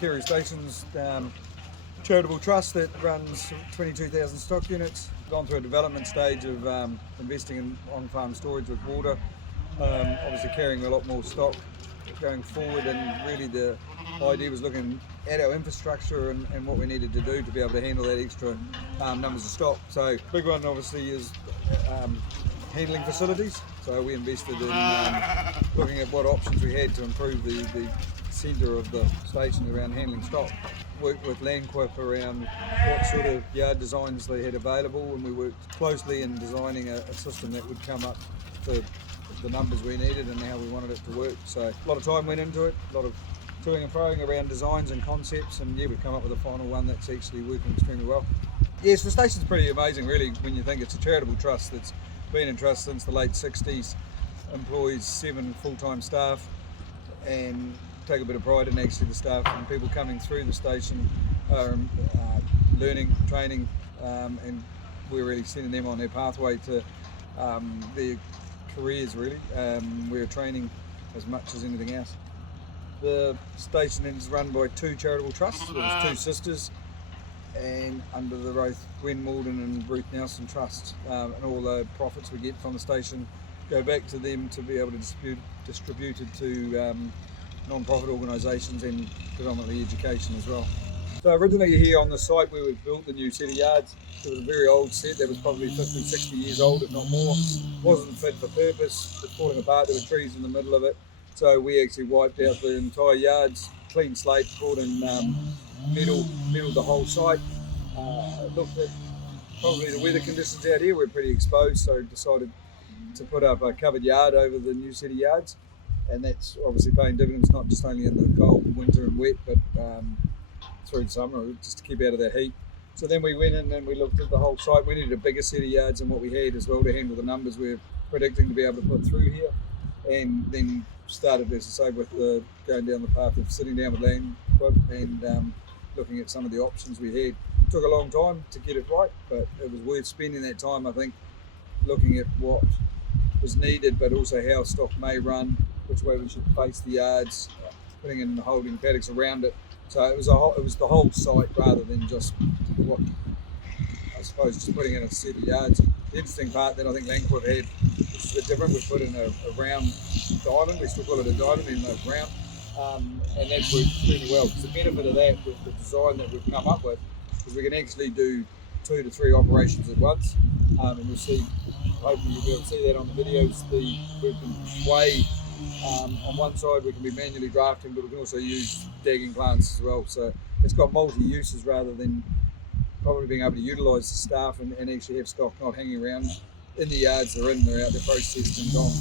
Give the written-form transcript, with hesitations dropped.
Kereru Station's charitable trust that runs 22,000 stock units. Gone through a development stage of investing in on-farm storage with water, obviously carrying a lot more stock going forward, and really the idea was looking at our infrastructure and what we needed to do to be able to handle that extra numbers of stock. So big one obviously is handling facilities. So we invested in looking at what options we had to improve the centre of the station around handling stock. Worked with Landquip around what sort of yard designs they had available, and we worked closely in designing a system that would come up for the numbers we needed and how we wanted it to work. So a lot of time went into it, a lot of toing and froing around designs and concepts, and yeah, we've come up with a final one that's actually working extremely well. Yes, the station's pretty amazing really when you think it's a charitable trust that's been in trust since the late 60s, employs 7 full-time staff, and take a bit of pride in actually the staff and people coming through the station are learning, training, and we're really sending them on their pathway to their careers really. We're training as much as anything else. The station is run by 2 charitable trusts. There's 2 sisters, and under the Roth Gwen Malden and Ruth Nelson Trust, and all the profits we get from the station go back to them to be able to distribute it to non-profit organisations and predominantly education as well. So originally here on the site where we've built the new set of yards, it was a very old set that was probably 50, 60 years old if not more. Wasn't fit for purpose, it was falling apart, there were trees in the middle of it. So we actually wiped out the entire yards, clean slate, brought in metal the whole site. Looked at probably the weather conditions out here, we're pretty exposed, so decided to put up a covered yard over the new set of yards. And that's obviously paying dividends, not just only in the cold winter and wet, but through summer, just to keep out of that heat. So then we went in and we looked at the whole site. We needed a bigger set of yards than what we had as well to handle the numbers we're predicting to be able to put through here. And then started, as I say, with going down the path of sitting down with Landquip and looking at some of the options we had. It took a long time to get it right, but it was worth spending that time, I think, looking at what was needed, but also how stock may run, which way we should face the yards, putting in the holding paddocks around it. So it was the whole site rather than just what I suppose just putting in a set of yards. The interesting part that I think Landquip had, which is a bit different, we put in a round diamond. We still call it a diamond even though it's round, and that's worked extremely well. The benefit of that with the design that we've come up with is we can actually do 2 to 3 operations at once, and you'll see. Hopefully you'll be able to see that on the videos. We can weigh on one side, we can be manually drafting, but we can also use dagging plants as well. So it's got multi-uses rather than probably being able to utilise the staff and actually have stock not hanging around in the yards they're in, they're out, they're processed and gone.